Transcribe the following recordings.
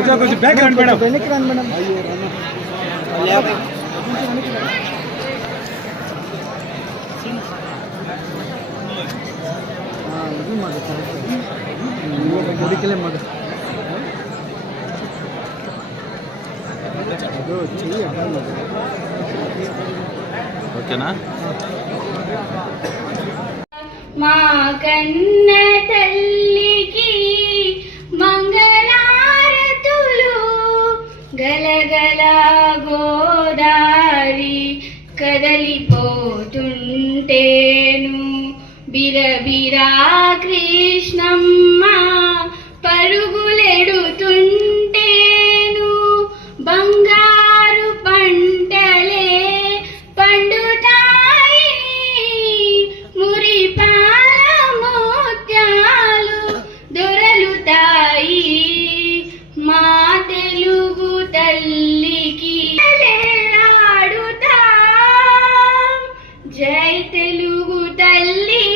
కొంచెం బ్యాక్ రండి మేడం. వెనక్కి రండి మేడం. ఇది మాట గుడికెళ్ళే మాట ఓకేనా? మా కన్న తల్లికి మంగళారతులు గలగల గోదారి కదలిపోతుంటేను బిరబిరా కృష్ణమ్మ పరుగులెడుతుంటేను బంగారు పంటలే పండుతాయి మురిపాల మోత్యాలు దొరలుతాయి మా తెలుగు తల్లికి జై తెలుగు తల్లి,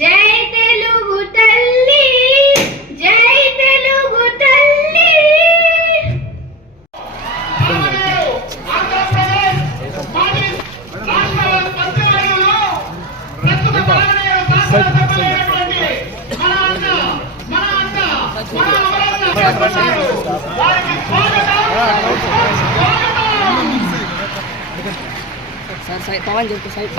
జై తెలుగు తల్లి, జై తెలుగు తల్లి. సార్ సైడ్ పవన్ చెప్పు సైడ్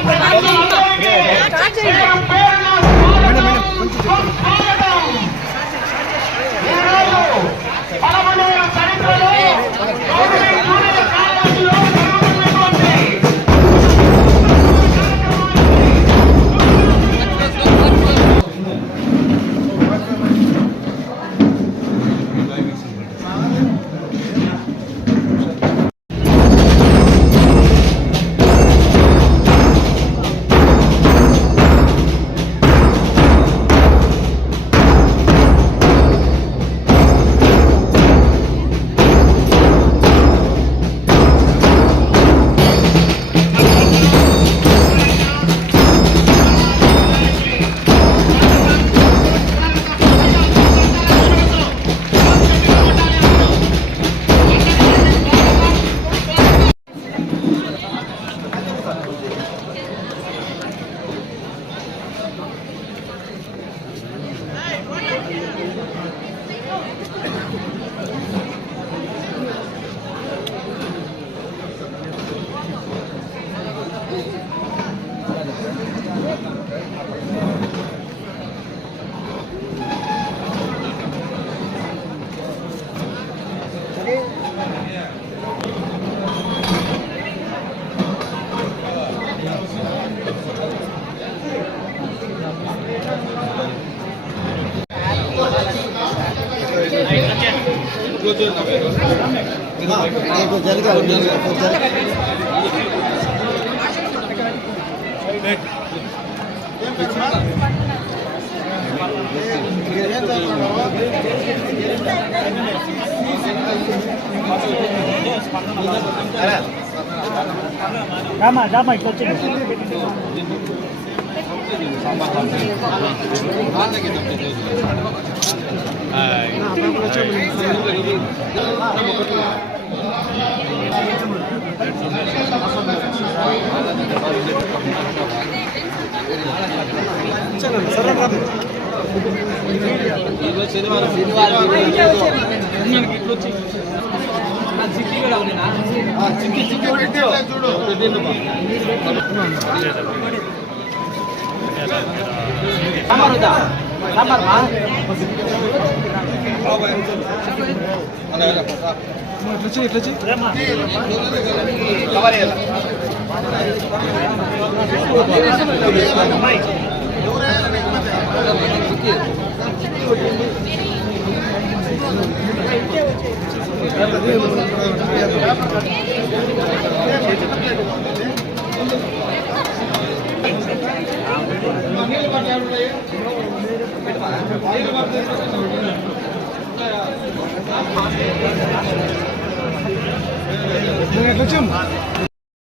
రామా ఇట్లా వచ్చింది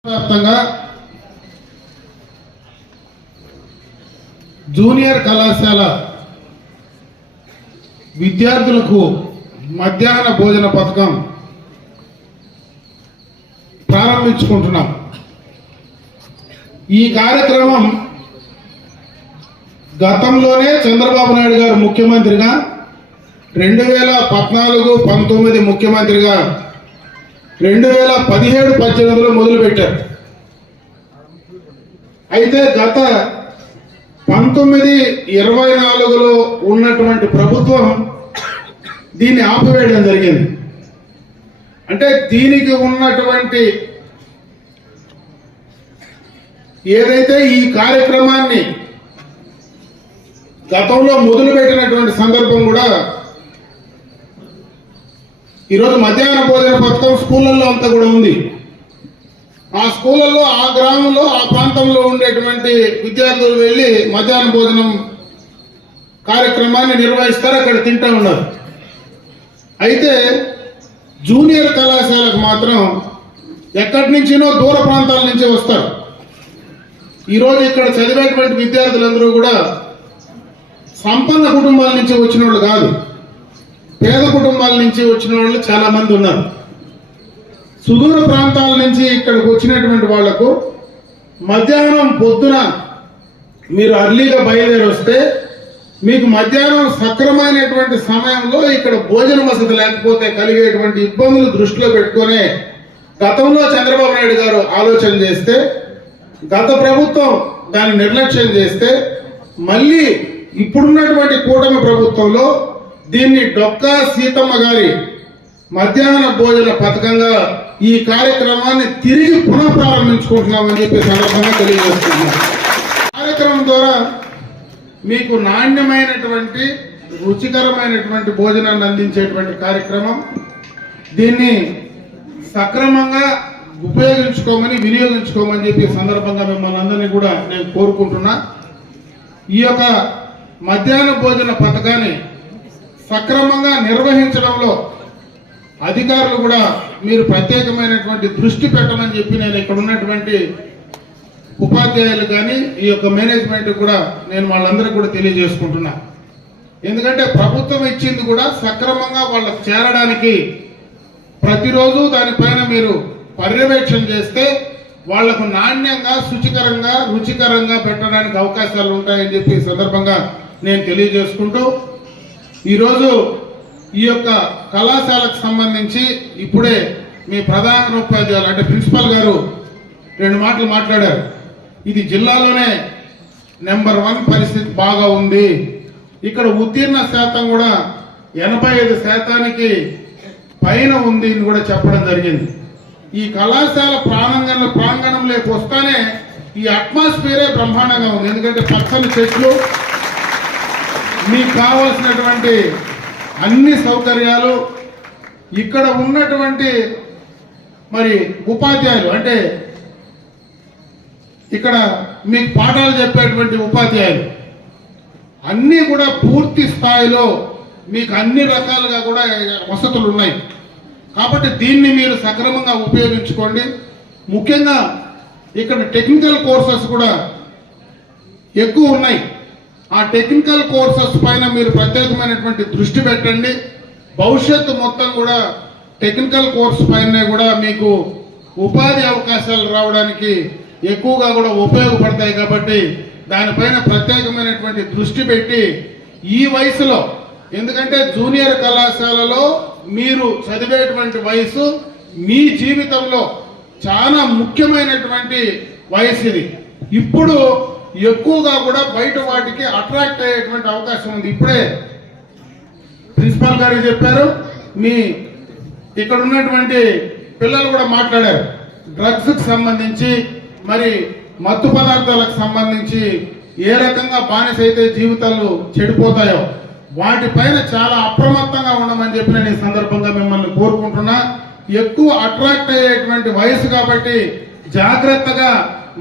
వ్యాప్తంగా జూనియర్ కళాశాల విద్యార్థులకు మధ్యాహ్న భోజన పథకం ప్రారంభించుకుంటున్నాం. ఈ కార్యక్రమం గతంలోనే చంద్రబాబు నాయుడు గారు ముఖ్యమంత్రిగా 2014-19 ముఖ్యమంత్రిగా 2017-18లో మొదలుపెట్టారు. అయితే గత 19-24లో ఉన్నటువంటి ప్రభుత్వం దీన్ని ఆపివేయడం జరిగింది. అంటే దీనికి ఉన్నటువంటి ఏదైతే ఈ కార్యక్రమాన్ని గతంలో మొదలుపెట్టినటువంటి సందర్భం కూడా ఈరోజు మధ్యాహ్న భోజన పథకం స్కూళ్ళల్లో అంతా కూడా ఉంది. ఆ స్కూళ్ళల్లో ఆ గ్రామంలో ఆ ప్రాంతంలో ఉండేటువంటి విద్యార్థులు వెళ్ళి మధ్యాహ్న భోజనం కార్యక్రమాన్ని నిర్వహిస్తారు, అక్కడ తింటూ ఉన్నారు. అయితే జూనియర్ కళాశాలకు మాత్రం ఎక్కడి నుంచినో దూర ప్రాంతాల నుంచి వస్తారు. ఈరోజు ఇక్కడ చదివేటువంటి విద్యార్థులందరూ కూడా సంపన్న కుటుంబాల నుంచి వచ్చిన వాళ్ళు కాదు, పేద కుటుంబాల నుంచి వచ్చిన వాళ్ళు చాలా మంది ఉన్నారు. సుదూర ప్రాంతాల నుంచి ఇక్కడికి వచ్చినటువంటి వాళ్లకు మధ్యాహ్నం పొద్దున మీరు అర్లీగా బయలుదేరి వస్తే మీకు మధ్యాహ్నం సక్రమైనటువంటి సమయంలో ఇక్కడ భోజన వసతి లేకపోతే కలిగేటువంటి ఇబ్బందులు దృష్టిలో పెట్టుకునే గతంలో చంద్రబాబు నాయుడు గారు ఆలోచన చేస్తే, గత ప్రభుత్వం దాన్ని నిర్లక్ష్యం చేస్తే, మళ్ళీ ఇప్పుడున్నటువంటి కూటమి ప్రభుత్వంలో దీన్ని డొక్కా సీతమ్మ గారి మధ్యాహ్న భోజన పథకంగా ఈ కార్యక్రమాన్ని తిరిగి పునః ప్రారంభించుకుంటున్నామని చెప్పి సందర్భంగా తెలియజేస్తున్నాం. కార్యక్రమం ద్వారా మీకు నాణ్యమైనటువంటి రుచికరమైనటువంటి భోజనాన్ని అందించేటువంటి కార్యక్రమం. దీన్ని సక్రమంగా ఉపయోగించుకోమని వినియోగించుకోమని చెప్పి సందర్భంగా మిమ్మల్ని అందరినీ కూడా నేను కోరుకుంటున్నా. ఈ యొక్క మధ్యాహ్న భోజన పథకాన్ని సక్రమంగా నిర్వహించడంలో అధికారులు కూడా మీరు ప్రత్యేకమైనటువంటి దృష్టి పెట్టమని చెప్పి నేను ఇక్కడ ఉన్నటువంటి ఉపాధ్యాయులు కానీ ఈ యొక్క మేనేజ్మెంట్ కూడా నేను వాళ్ళందరికీ కూడా తెలియజేసుకుంటున్నా. ఎందుకంటే ప్రభుత్వం ఇచ్చింది కూడా సక్రమంగా వాళ్ళకు చేరడానికి ప్రతిరోజు దానిపైన మీరు పర్యవేక్షణ చేస్తే వాళ్లకు నాణ్యంగా శుచికరంగా రుచికరంగా పెట్టడానికి అవకాశాలు ఉంటాయని చెప్పి ఈ సందర్భంగా నేను తెలియజేసుకుంటూ, ఈరోజు ఈ యొక్క కళాశాలకు సంబంధించి ఇప్పుడే మీ ప్రధానోపాధ్యాయులు అంటే ప్రిన్సిపల్ గారు 2 మాటలు మాట్లాడారు. ఇది జిల్లాలోనే నెంబర్ 1 పరిస్థితి బాగా ఉంది. ఇక్కడ ఉత్తీర్ణ శాతం కూడా 85% పైన ఉంది అని కూడా చెప్పడం జరిగింది. ఈ కళాశాల ప్రాంగణంలోకి వస్తానే ఈ అట్మాస్ఫియరే బ్రహ్మాండంగా ఉంది. ఎందుకంటే పచ్చని చెట్లు, మీకు కావాల్సినటువంటి అన్ని సౌకర్యాలు, ఇక్కడ ఉన్నటువంటి మరి ఉపాధ్యాయులు అంటే ఇక్కడ మీకు పాఠాలు చెప్పేటువంటి ఉపాధ్యాయులు అన్నీ కూడా పూర్తి స్థాయిలో మీకు అన్ని రకాలుగా కూడా వసతులు ఉన్నాయి. కాబట్టి దీన్ని మీరు సక్రమంగా ఉపయోగించుకోండి. ముఖ్యంగా ఇక్కడ టెక్నికల్ కోర్సెస్ కూడా ఎక్కువ ఉన్నాయి. ఆ టెక్నికల్ కోర్సెస్ పైన మీరు ప్రత్యేకమైనటువంటి దృష్టి పెట్టండి. భవిష్యత్తు మొత్తం కూడా టెక్నికల్ కోర్స్ పైనే కూడా మీకు ఉపాధి అవకాశాలు రావడానికి ఎక్కువగా కూడా ఉపయోగపడతాయి. కాబట్టి దానిపైన ప్రత్యేకమైనటువంటి దృష్టి పెట్టి ఈ వయసులో, ఎందుకంటే జూనియర్ కళాశాలలో మీరు చదివేటువంటి వయసు మీ జీవితంలో చాలా ముఖ్యమైనటువంటి వయసు ఇది. ఇప్పుడు ఎక్కువగా కూడా బయట వాటికి అట్రాక్ట్ అయ్యేటువంటి అవకాశం ఉంది. ఇప్పుడే ప్రిన్సిపాల్ గారు చెప్పారు, మీ ఇక్కడ ఉన్నటువంటి పిల్లలు కూడా మాట్లాడారు. డ్రగ్స్ కి సంబంధించి మరి మత్తు పదార్థాలకు సంబంధించి ఏ రకంగా బానిస అయితే జీవితాలు చెడిపోతాయో వాటిపైన చాలా అప్రమత్తంగా ఉండమని చెప్పి నేను ఈ సందర్భంగా మిమ్మల్ని కోరుకుంటున్నా. ఎక్కువ అట్రాక్ట్ అయ్యేటువంటి వయసు కాబట్టి జాగ్రత్తగా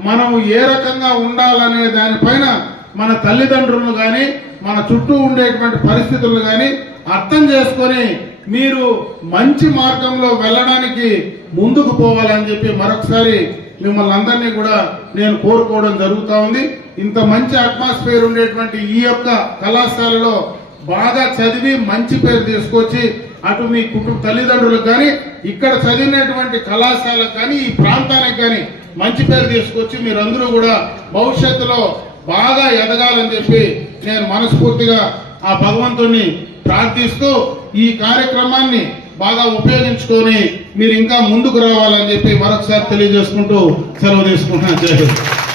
మనం ఏ రకంగా ఉండాలనే దానిపైన మన తల్లిదండ్రులను కానీ మన చుట్టూ ఉండేటువంటి పరిస్థితులను కానీ అర్థం చేసుకొని మీరు మంచి మార్గంలో వెళ్ళడానికి ముందుకు పోవాలని చెప్పి మరొకసారి మిమ్మల్ని అందరినీ కూడా నేను కోరుకోవడం జరుగుతూ ఉంది. ఇంత మంచి అట్మాస్ఫియర్ ఉండేటువంటి ఈ యొక్క కళాశాలలో బాగా చదివి మంచి పేరు తీసుకొచ్చి అటు మీ కుటుంబ తల్లిదండ్రులకు కానీ ఇక్కడ చదివినటువంటి కళాశాలకు కానీ ఈ ప్రాంతానికి కానీ మంచి పేరు తీసుకొచ్చి మీరందరూ కూడా భవిష్యత్తులో బాగా ఎదగాలని చెప్పి నేను మనస్ఫూర్తిగా ఆ భగవంతుణ్ణి ప్రార్థిస్తూ ఈ కార్యక్రమాన్ని బాగా ఉపయోగించుకొని మీరు ఇంకా ముందుకు రావాలని చెప్పి మరొకసారి తెలియజేసుకుంటూ సెలవు తీసుకుంటున్నాను. జై హింద్.